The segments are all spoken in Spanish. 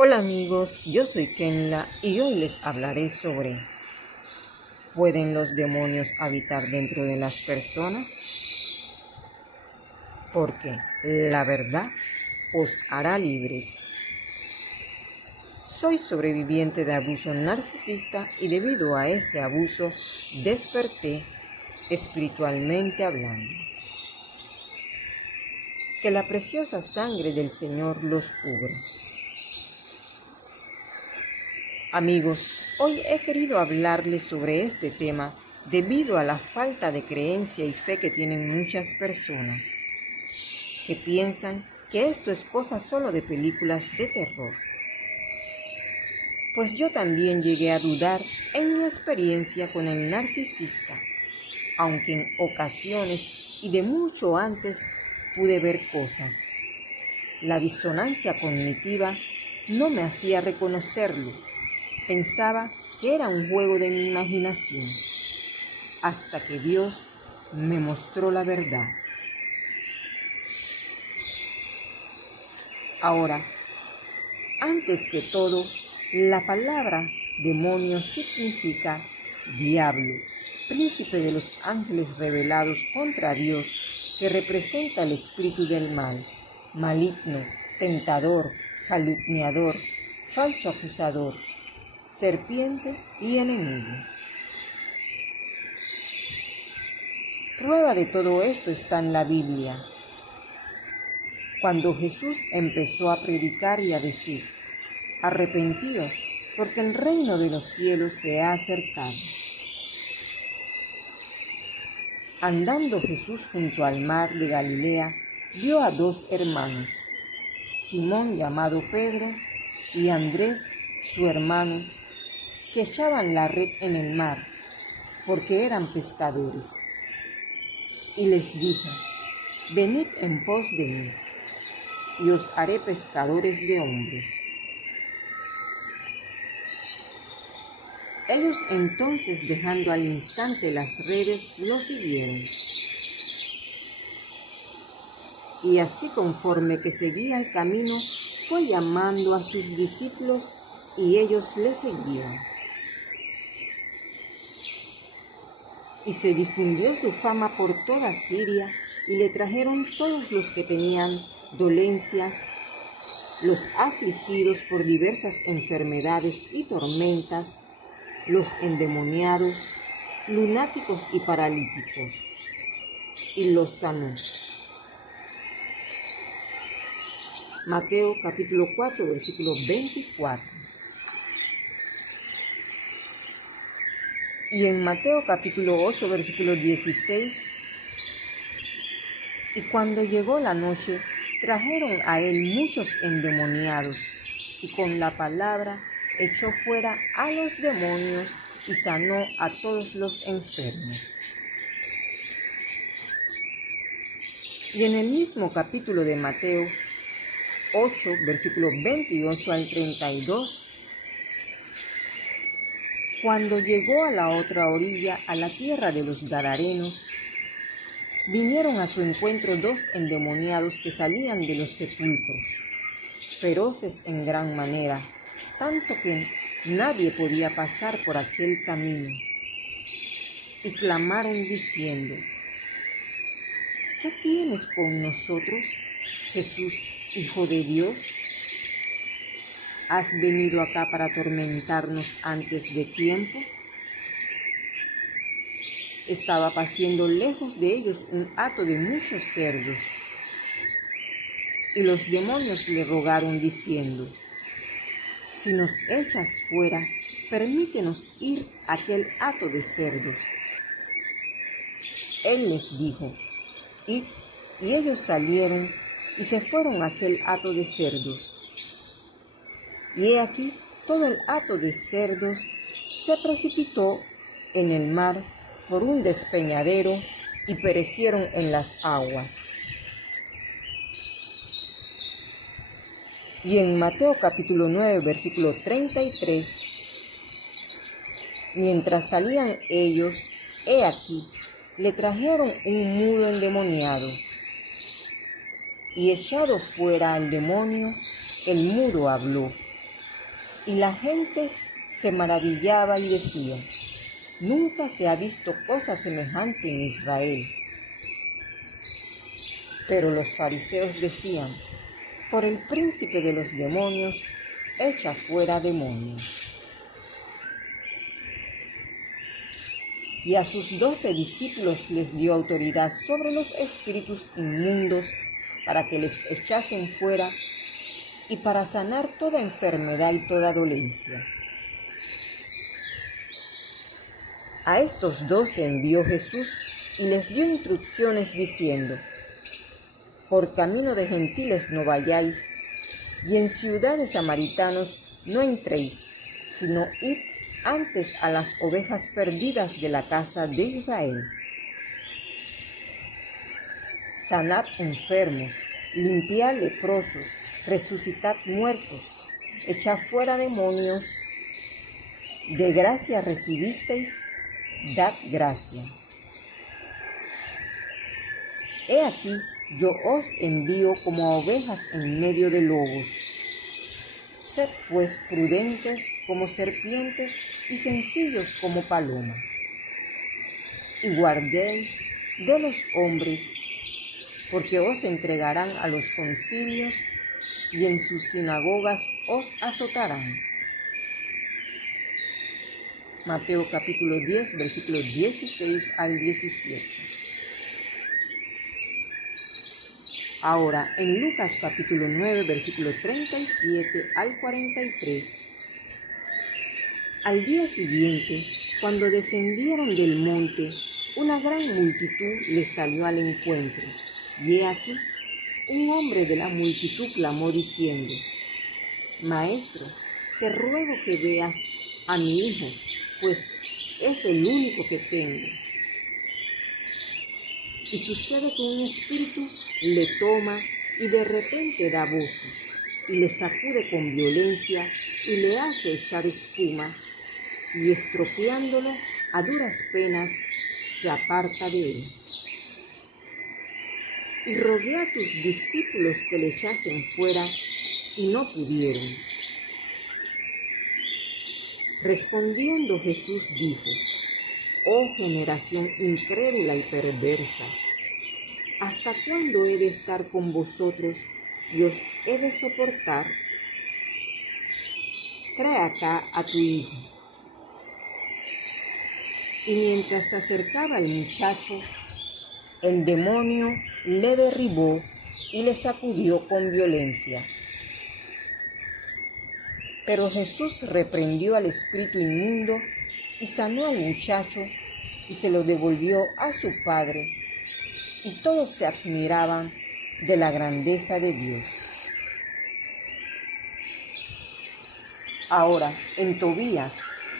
Hola amigos, yo soy Kenla y hoy les hablaré sobre ¿pueden los demonios habitar dentro de las personas? Porque la verdad os hará libres. Soy sobreviviente de abuso narcisista y debido a este abuso desperté espiritualmente hablando. Que la preciosa sangre del Señor los cubra. Amigos, hoy he querido hablarles sobre este tema debido a la falta de creencia y fe que tienen muchas personas, que piensan que esto es cosa solo de películas de terror. Pues yo también llegué a dudar en mi experiencia con el narcisista, aunque en ocasiones y de mucho antes pude ver cosas. La disonancia cognitiva no me hacía reconocerlo. Pensaba que era un juego de mi imaginación, hasta que Dios me mostró la verdad. Ahora, antes que todo, la palabra demonio significa diablo, príncipe de los ángeles rebelados contra Dios, que representa el espíritu del mal, maligno, tentador, calumniador, falso acusador, serpiente y enemigo. Prueba de todo esto está en la Biblia. Cuando Jesús empezó a predicar y a decir, arrepentíos, porque el reino de los cielos se ha acercado. Andando Jesús junto al mar de Galilea, vio a dos hermanos, Simón llamado Pedro y Andrés, su hermano, que echaban la red en el mar, porque eran pescadores. Y les dijo, venid en pos de mí, y os haré pescadores de hombres. Ellos entonces, dejando al instante las redes, lo siguieron. Y así conforme que seguía el camino, fue llamando a sus discípulos y ellos le seguían. Y se difundió su fama por toda Siria y le trajeron todos los que tenían dolencias, los afligidos por diversas enfermedades y tormentas, los endemoniados, lunáticos y paralíticos, y los sanó. Mateo capítulo 4, versículo 24. Y en Mateo capítulo 8, versículo 16, y cuando llegó la noche, trajeron a él muchos endemoniados, y con la palabra echó fuera a los demonios y sanó a todos los enfermos. Y en el mismo capítulo de Mateo 8, versículos 28 al 32, cuando llegó a la otra orilla, a la tierra de los Gadarenos, vinieron a su encuentro dos endemoniados que salían de los sepulcros, feroces en gran manera, tanto que nadie podía pasar por aquel camino. Y clamaron diciendo, ¿qué tienes con nosotros, Jesús, Hijo de Dios? ¿Has venido acá para atormentarnos antes de tiempo? Estaba paciendo lejos de ellos un hato de muchos cerdos. Y los demonios le rogaron diciendo, si nos echas fuera, permítenos ir a aquel hato de cerdos. Él les dijo, id, y ellos salieron y se fueron a aquel hato de cerdos. Y he aquí, todo el hato de cerdos se precipitó en el mar por un despeñadero y perecieron en las aguas. Y en Mateo capítulo 9, versículo 33, mientras salían ellos, he aquí, le trajeron un mudo endemoniado. Y echado fuera al demonio, el mudo habló, Y la gente se maravillaba y decía: nunca se ha visto cosa semejante en Israel. Pero los fariseos decían: por el príncipe de los demonios, echa fuera demonios. Y a sus 12 discípulos les dio autoridad sobre los espíritus inmundos para que les echasen fuera y para sanar toda enfermedad y toda dolencia. A estos 12 envió Jesús y les dio instrucciones diciendo: por camino de gentiles no vayáis, y en ciudad de samaritanos no entréis, sino id antes a las ovejas perdidas de la casa de Israel. Sanad enfermos, limpiad leprosos, resucitad muertos, echad fuera demonios. De gracia recibisteis, dad gracia. He aquí, yo os envío como a ovejas en medio de lobos. Sed pues prudentes como serpientes y sencillos como paloma. Y guardéis de los hombres, porque os entregarán a los concilios y en sus sinagogas os azotarán. Mateo capítulo 10, versículos 16 al 17. Ahora, en Lucas capítulo 9, versículo 37 al 43. Al día siguiente, cuando descendieron del monte, una gran multitud les salió al encuentro. Y he aquí, un hombre de la multitud clamó diciendo: Maestro, te ruego que veas a mi hijo, pues es el único que tengo. Y sucede que un espíritu le toma y de repente da voces, y le sacude con violencia y le hace echar espuma, y estropeándolo a duras penas se aparta de él. Y rogué a tus discípulos que le echasen fuera, y no pudieron. Respondiendo Jesús dijo: oh generación incrédula y perversa, ¿hasta cuándo he de estar con vosotros y os he de soportar? Trae acá a tu hijo. Y mientras se acercaba el muchacho, el demonio le derribó y le sacudió con violencia. Pero Jesús reprendió al espíritu inmundo y sanó al muchacho y se lo devolvió a su padre, y todos se admiraban de la grandeza de Dios. Ahora, en Tobías,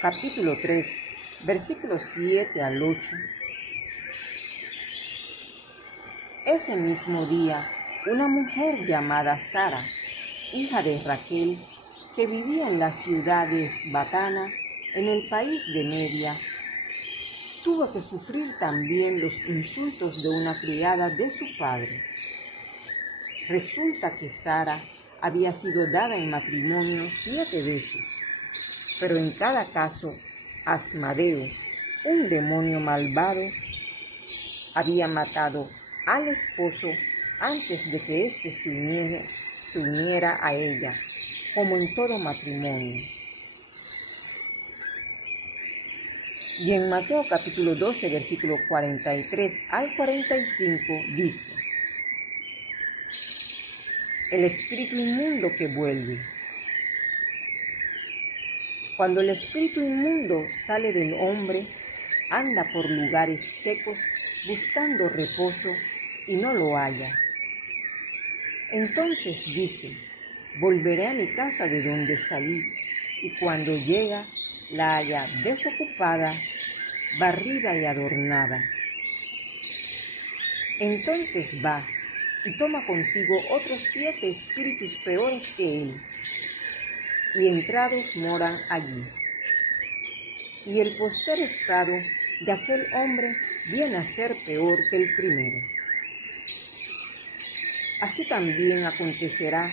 capítulo 3, versículos 7 al 8. Ese mismo día, una mujer llamada Sara, hija de Raquel, que vivía en la ciudad de Esbatana, en el país de Media, tuvo que sufrir también los insultos de una criada de su padre. Resulta que Sara había sido dada en matrimonio 7 veces, pero en cada caso Asmadeo, un demonio malvado, había matado al esposo antes de que éste se uniera a ella, como en todo matrimonio. Y en Mateo capítulo 12, versículo 43 al 45 dice: el espíritu inmundo que vuelve. Cuando el espíritu inmundo sale del hombre, anda por lugares secos buscando reposo y no lo halla. Entonces dice: volveré a mi casa de donde salí, y cuando llega, la halla desocupada, barrida y adornada. Entonces va y toma consigo otros 7 espíritus peores que él, y entrados moran allí. Y el postrer estado de aquel hombre viene a ser peor que el primero. Así también acontecerá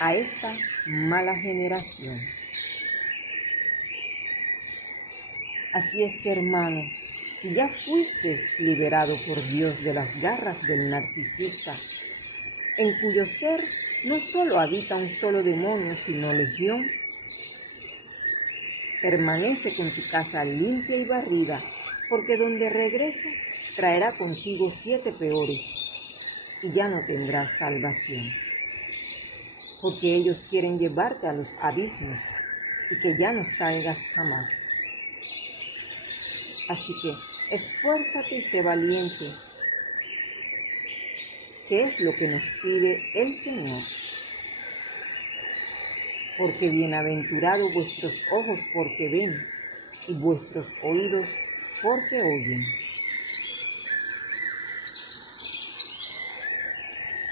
a esta mala generación. Así es que, hermano, si ya fuiste liberado por Dios de las garras del narcisista, en cuyo ser no solo habita un solo demonio, sino legión, permanece con tu casa limpia y barrida, porque donde regrese traerá consigo 7 peores, y ya no tendrás salvación. Porque ellos quieren llevarte a los abismos y que ya no salgas jamás. Así que esfuérzate y sé valiente, que es lo que nos pide el Señor. Porque bienaventurados vuestros ojos porque ven, y vuestros oídos porque oyen.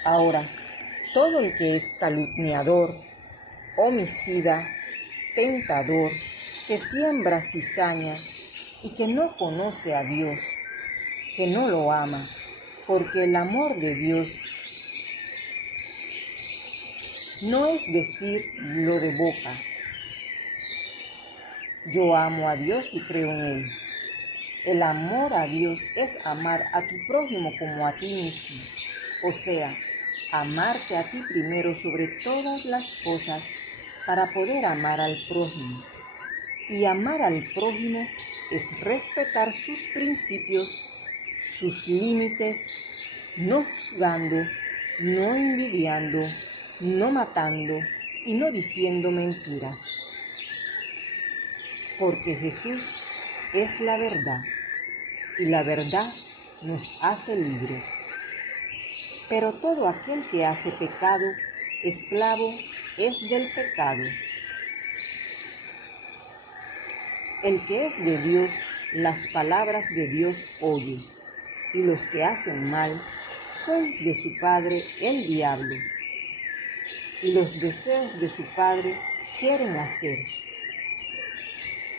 Ahora, todo el que es calumniador, homicida, tentador, que siembra cizaña y que no conoce a Dios, que no lo ama, porque el amor de Dios no es decir lo de boca. Yo amo a Dios y creo en Él. El amor a Dios es amar a tu prójimo como a ti mismo. O sea, amarte a ti primero sobre todas las cosas para poder amar al prójimo. Y amar al prójimo es respetar sus principios, sus límites, no juzgando, no envidiando, no matando y no diciendo mentiras. Porque Jesús es la verdad y la verdad nos hace libres. Pero todo aquel que hace pecado, esclavo es del pecado. El que es de Dios, las palabras de Dios oye, y los que hacen mal, sois de su padre el diablo, y los deseos de su padre quieren hacer.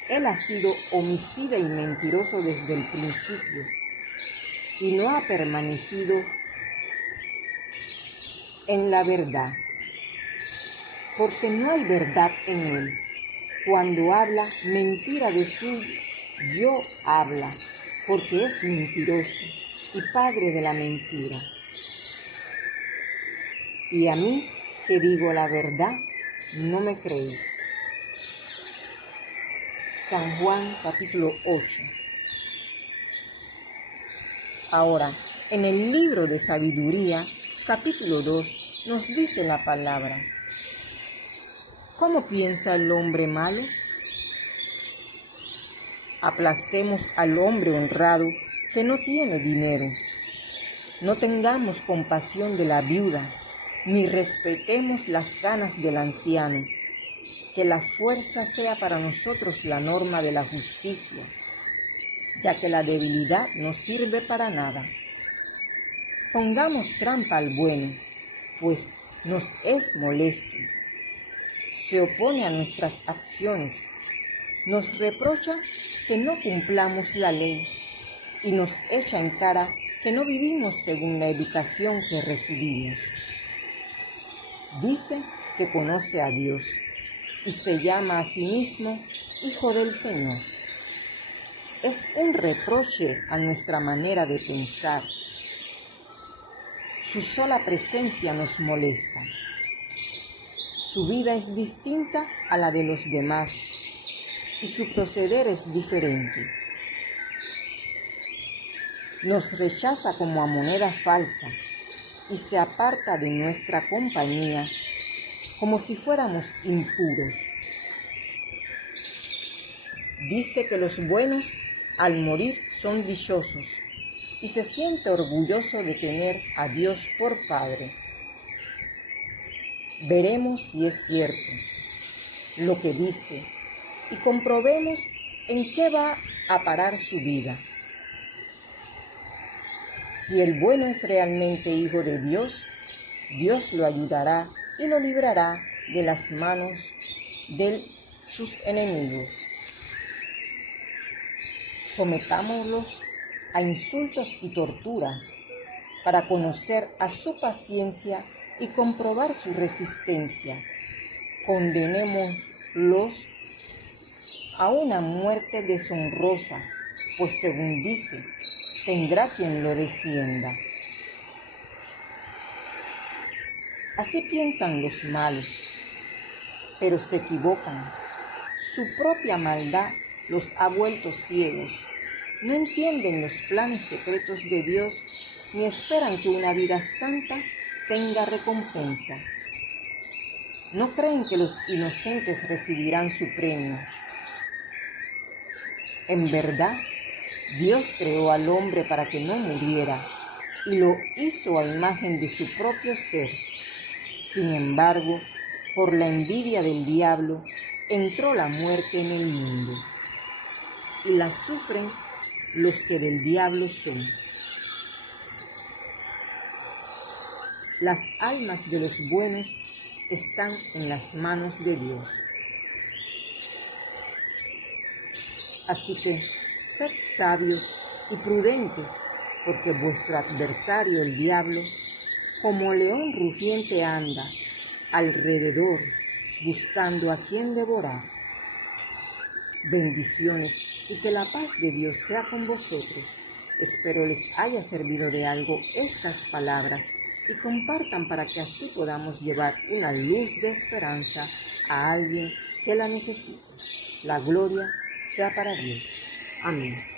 Él ha sido homicida y mentiroso desde el principio, y no ha permanecido en la verdad, porque no hay verdad en él. Cuando habla, mentira de su yo habla, porque es mentiroso y padre de la mentira. Y a mí, que digo la verdad, no me creéis. San Juan capítulo 8. Ahora, en el libro de Sabiduría, capítulo 2, nos dice la palabra: ¿cómo piensa el hombre malo? Aplastemos al hombre honrado que no tiene dinero. No tengamos compasión de la viuda, ni respetemos las canas del anciano. Que la fuerza sea para nosotros la norma de la justicia, ya que la debilidad no sirve para nada. Pongamos trampa al bueno, pues nos es molesto. Se opone a nuestras acciones, nos reprocha que no cumplamos la ley y nos echa en cara que no vivimos según la educación que recibimos. Dice que conoce a Dios y se llama a sí mismo Hijo del Señor. Es un reproche a nuestra manera de pensar. Su sola presencia nos molesta. Su vida es distinta a la de los demás y su proceder es diferente. Nos rechaza como a moneda falsa y se aparta de nuestra compañía como si fuéramos impuros. Dice que los buenos al morir son dichosos y se siente orgulloso de tener a Dios por Padre. Veremos si es cierto lo que dice y comprobemos en qué va a parar su vida. Si el bueno es realmente hijo de Dios, Dios lo ayudará y lo librará de las manos de sus enemigos. Sometámoslos a insultos y torturas para conocer a su paciencia y comprobar su resistencia. Condenémoslos a una muerte deshonrosa, pues según dice, tendrá quien lo defienda. Así piensan los malos, pero se equivocan. Su propia maldad los ha vuelto ciegos. No entienden los planes secretos de Dios ni esperan que una vida santa tenga recompensa. No creen que los inocentes recibirán su premio. En verdad, Dios creó al hombre para que no muriera y lo hizo a imagen de su propio ser. Sin embargo, por la envidia del diablo, entró la muerte en el mundo, y la sufren los que del diablo son. Las almas de los buenos están en las manos de Dios. Así que, sed sabios y prudentes, porque vuestro adversario, el diablo, como león rugiente anda alrededor, buscando a quien devorar. Bendiciones y que la paz de Dios sea con vosotros. Espero les haya servido de algo estas palabras y compartan para que así podamos llevar una luz de esperanza a alguien que la necesite. La gloria sea para Dios. Amén.